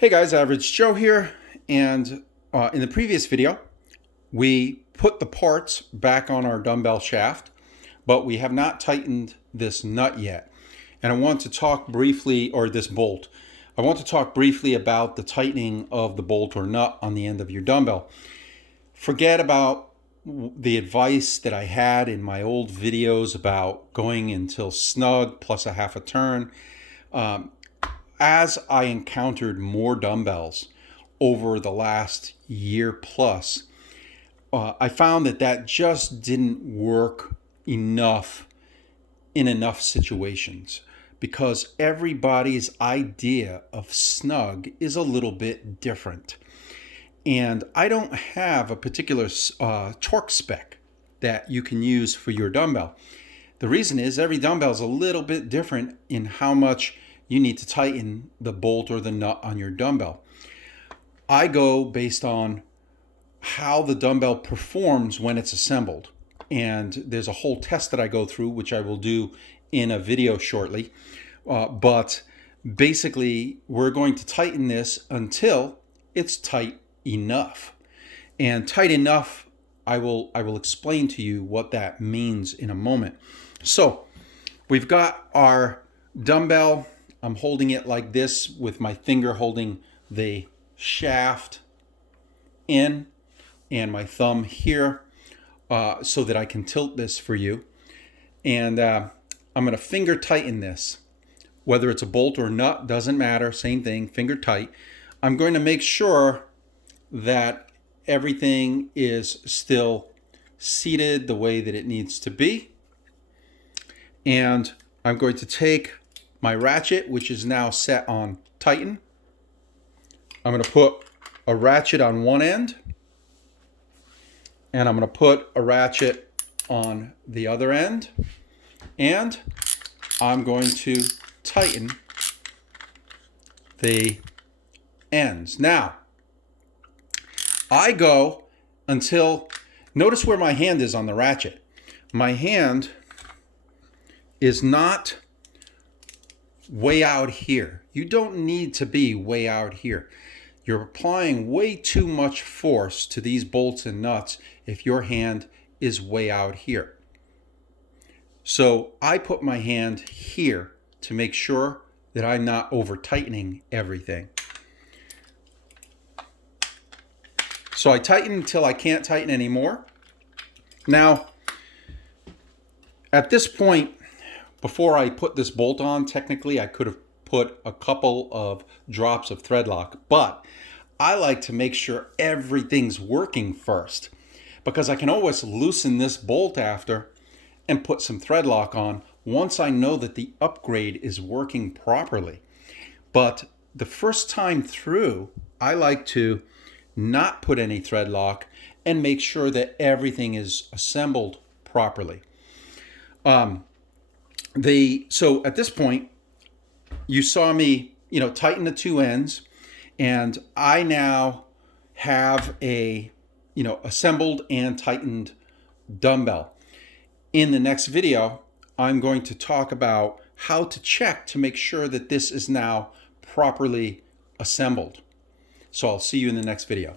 Hey guys, Average Joe here, and in the previous video we put the parts back on our dumbbell shaft, but we have not tightened this nut yet. And I want to talk briefly, or this bolt, I want to talk briefly about the tightening of the bolt or nut on the end of your dumbbell. Forget about the advice that I had in my old videos about going until snug plus a half a turn. As I encountered more dumbbells over the last year plus, I found that just didn't work enough in enough situations, because everybody's idea of snug is a little bit different. And I don't have a particular torque spec that you can use for your dumbbell. The reason is every dumbbell is a little bit different in how much you need to tighten the bolt or the nut on your dumbbell. I go based on how the dumbbell performs when it's assembled. And there's a whole test that I go through, which I will do in a video shortly. But basically, we're going to tighten this until it's tight enough. And tight enough, I will explain to you what that means in a moment. So we've got our dumbbell. I'm holding it like this with my finger holding the shaft in and my thumb here so that I can tilt this for you. And I'm going to finger tighten this. Whether it's a bolt or nut, doesn't matter, same thing, finger tight. I'm going to make sure that everything is still seated the way that it needs to be. And I'm going to take my ratchet, which is now set on tighten. I'm going to put a ratchet on one end, and I'm going to put a ratchet on the other end, and I'm going to tighten the ends. Now, I go until, notice where my hand is on the ratchet. My hand is not way out here. You don't need to be way out here. You're applying way too much force to these bolts and nuts if your hand is way out here. So I put my hand here to make sure that I'm not over tightening everything. So I tighten until I can't tighten anymore. Now, at this point, before I put this bolt on, technically I could have put a couple of drops of thread lock, but I like to make sure everything's working first, because I can always loosen this bolt after and put some thread lock on once I know that the upgrade is working properly. But the first time through, I like to not put any thread lock and make sure that everything is assembled properly. So at this point, you saw me, tighten the two ends, and I now have a, assembled and tightened dumbbell. In the next video, I'm going to talk about how to check to make sure that this is now properly assembled. So I'll see you in the next video.